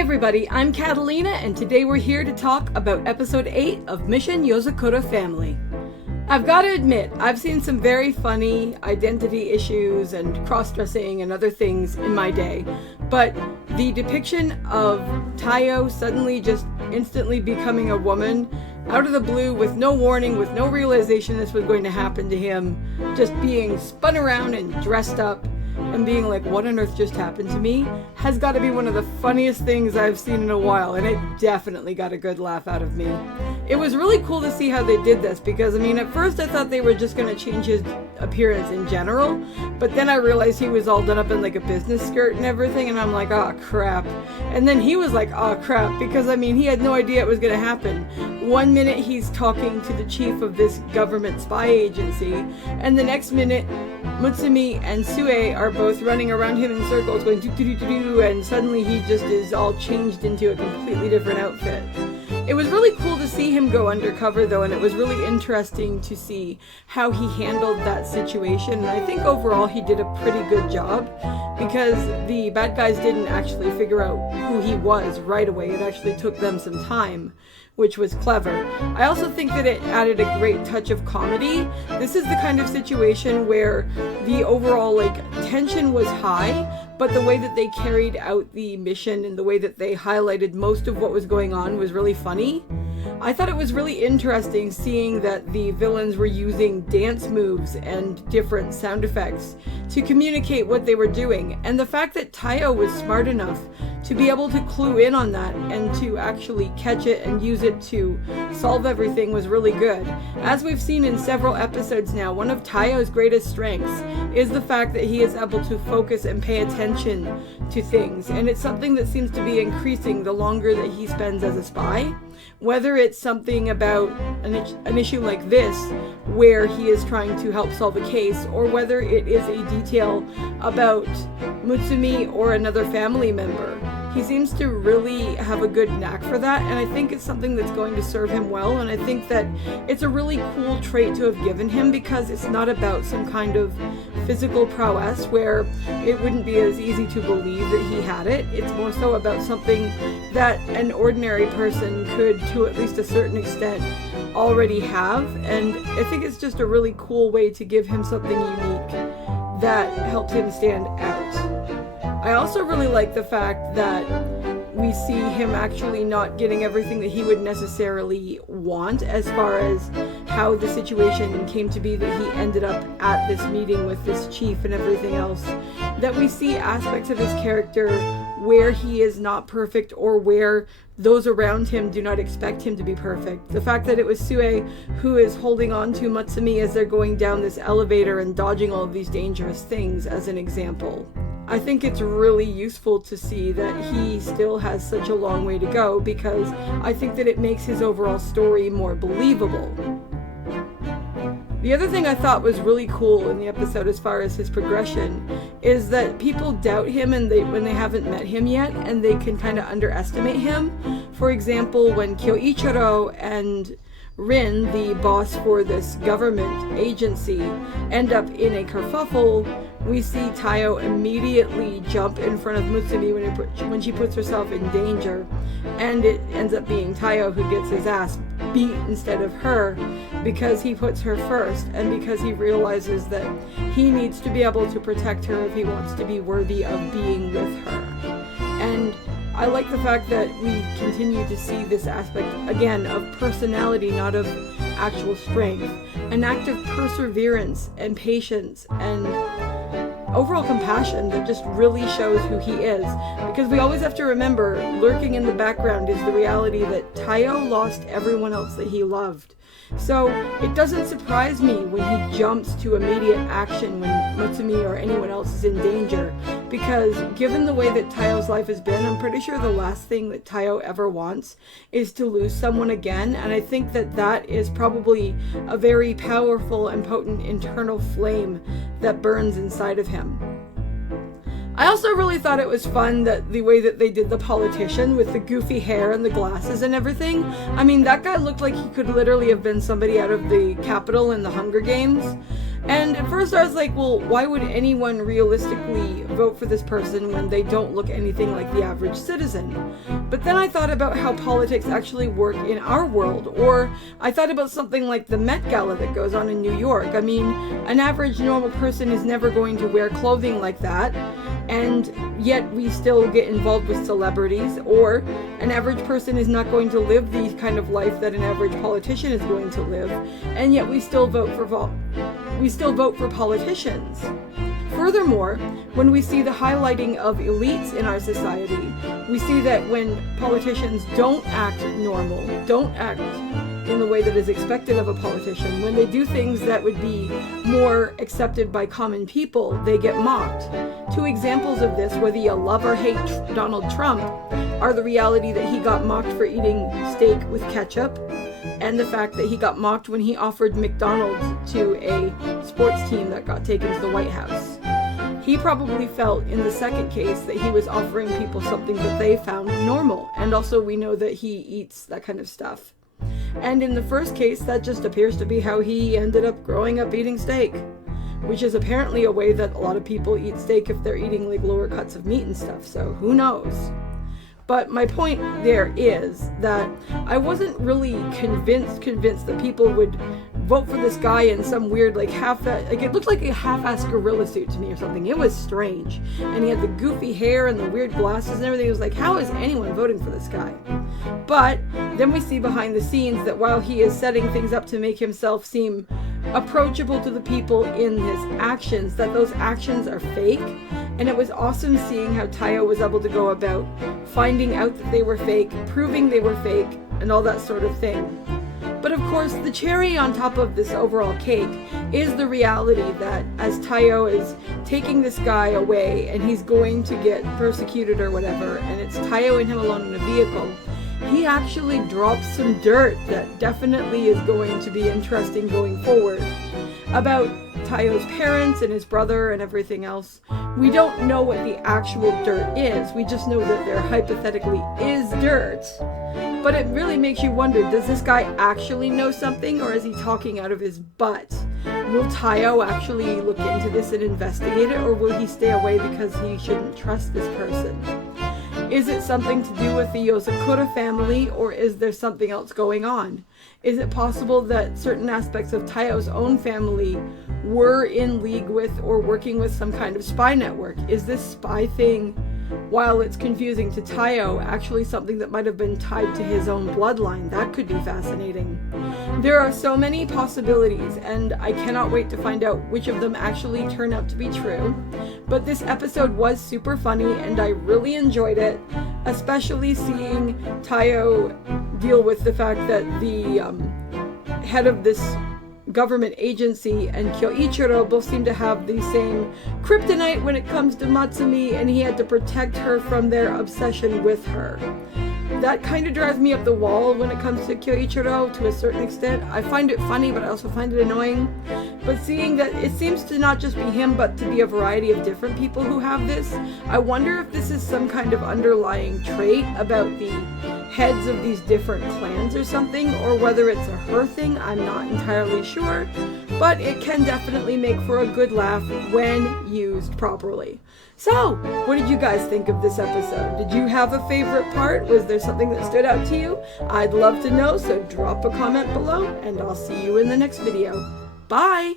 Hey everybody, I'm Katallina, and today we're here to talk about episode 8 of Mission Yozakura Family. I've got to admit, I've seen some very funny identity issues and cross-dressing and other things in my day, but the depiction of Taiyo suddenly just instantly becoming a woman out of the blue with no warning, with no realization this was going to happen to him, just being spun around and dressed up and being like, what on earth just happened to me, has got to be one of the funniest things I've seen in a while, and it definitely got a good laugh out of me. It was really cool to see how they did this, because at first I thought they were just going to change his appearance in general, but then I realized he was all done up in like a business skirt and everything, and I'm like, oh crap. And then he was like, oh crap, because he had no idea it was going to happen. One minute he's talking to the chief of this government spy agency, and the next minute Mutsumi and Sue are both running around him in circles going do-do-do-do-do, and suddenly he just is all changed into a completely different outfit. It was really cool to see him go undercover though, and it was really interesting to see how he handled that situation, and I think overall he did a pretty good job, because the bad guys didn't actually figure out who he was right away. It actually took them some time, which was clever. I also think that it added a great touch of comedy. This is the kind of situation where the overall tension was high, but the way that they carried out the mission and the way that they highlighted most of what was going on was really funny. I thought it was really interesting seeing that the villains were using dance moves and different sound effects to communicate what they were doing, and the fact that Taiyo was smart enough to be able to clue in on that and to actually catch it and use it to solve everything was really good. As we've seen in several episodes now, one of Taiyo's greatest strengths is the fact that he is able to focus and pay attention to things, and it's something that seems to be increasing the longer that he spends as a spy. Whether it's something about an issue like this, where he is trying to help solve a case, or whether it is a detail about Mutsumi or another family member. He seems to really have a good knack for that, and I think it's something that's going to serve him well, and I think that it's a really cool trait to have given him, because it's not about some kind of physical prowess where it wouldn't be as easy to believe that he had it. It's more so about something that an ordinary person could, to at least a certain extent, already have, and I think it's just a really cool way to give him something unique that helps him stand out. I also really like the fact that we see him actually not getting everything that he would necessarily want, as far as how the situation came to be that he ended up at this meeting with this chief and everything else. That we see aspects of his character where he is not perfect, or where those around him do not expect him to be perfect. The fact that it was Sue who is holding on to Mutsumi as they're going down this elevator and dodging all of these dangerous things, as an example. I think it's really useful to see that he still has such a long way to go, because I think that it makes his overall story more believable. The other thing I thought was really cool in the episode, as far as his progression, is that people doubt him when they haven't met him yet, and they can kind of underestimate him. For example, when Kyoichiro and Rin, the boss for this government agency, end up in a kerfuffle, we see Taiyo immediately jump in front of Mutsumi when she puts herself in danger, and it ends up being Taiyo who gets his ass beat instead of her, because he puts her first, and because he realizes that he needs to be able to protect her if he wants to be worthy of being with her. And I like the fact that we continue to see this aspect, again, of personality, not of actual strength. An act of perseverance and patience and overall compassion that just really shows who he is. Because we always have to remember, lurking in the background is the reality that Taiyo lost everyone else that he loved. So it doesn't surprise me when he jumps to immediate action when Mutsumi or anyone else is in danger, because given the way that Taiyo's life has been, I'm pretty sure the last thing that Taiyo ever wants is to lose someone again, and I think that that is probably a very powerful and potent internal flame that burns inside of him. I also really thought it was fun that the way that they did the politician with the goofy hair and the glasses and everything. That guy looked like he could literally have been somebody out of the Capitol in the Hunger Games. And at first I was like, well, why would anyone realistically vote for this person when they don't look anything like the average citizen? But then I thought about how politics actually work in our world, or I thought about something like the Met Gala that goes on in New York. I mean, an average normal person is never going to wear clothing like that, and yet we still get involved with celebrities, or an average person is not going to live the kind of life that an average politician is going to live, and yet we still vote for politicians. Furthermore, when we see the highlighting of elites in our society, we see that when politicians don't act normal, don't act in the way that is expected of a politician, when they do things that would be more accepted by common people, they get mocked. Two examples of this, whether you love or hate Donald Trump, are the reality that he got mocked for eating steak with ketchup, and the fact that he got mocked when he offered McDonald's to a sports team that got taken to the White House. He probably felt in the second case that he was offering people something that they found normal, and also we know that he eats that kind of stuff. And in the first case, that just appears to be how he ended up growing up eating steak, which is apparently a way that a lot of people eat steak if they're eating like lower cuts of meat and stuff, so who knows? But my point there is that I wasn't really convinced that people would vote for this guy in some weird like it looked like a half-assed gorilla suit to me or something. It was strange, and he had the goofy hair and the weird glasses and everything. It was like, how is anyone voting for this guy? But then we see behind the scenes that while he is setting things up to make himself seem approachable to the people in his actions, that those actions are fake. And it was awesome seeing how Taiyo was able to go about finding out that they were fake, proving they were fake, and all that sort of thing. But of course, the cherry on top of this overall cake is the reality that as Taiyo is taking this guy away and he's going to get persecuted or whatever, and it's Taiyo and him alone in a vehicle, he actually drops some dirt that definitely is going to be interesting going forward about Taiyo's parents and his brother and everything else. We don't know what the actual dirt is. We just know that there hypothetically is dirt. But it really makes you wonder, does this guy actually know something, or is he talking out of his butt? Will Taiyo actually look into this and investigate it, or will he stay away because he shouldn't trust this person? Is it something to do with the Yozakura family, or is there something else going on? Is it possible that certain aspects of Taiyo's own family were in league with or working with some kind of spy network? Is this spy thing, while it's confusing to Taiyo, actually something that might have been tied to his own bloodline? That could be fascinating. There are so many possibilities, and I cannot wait to find out which of them actually turn out to be true. But this episode was super funny, and I really enjoyed it, especially seeing Taiyo deal with the fact that the head of this government agency and Kyoichiro both seem to have the same kryptonite when it comes to Matsumi, and he had to protect her from their obsession with her. That kind of drives me up the wall when it comes to Kyoichiro to a certain extent. I find it funny, but I also find it annoying. But seeing that it seems to not just be him, but to be a variety of different people who have this, I wonder if this is some kind of underlying trait about the heads of these different clans or something, or whether it's a her thing. I'm not entirely sure, but it can definitely make for a good laugh when used properly. So, what did you guys think of this episode? Did you have a favorite part? Was there something that stood out to you? I'd love to know, so drop a comment below, and I'll see you in the next video. Bye!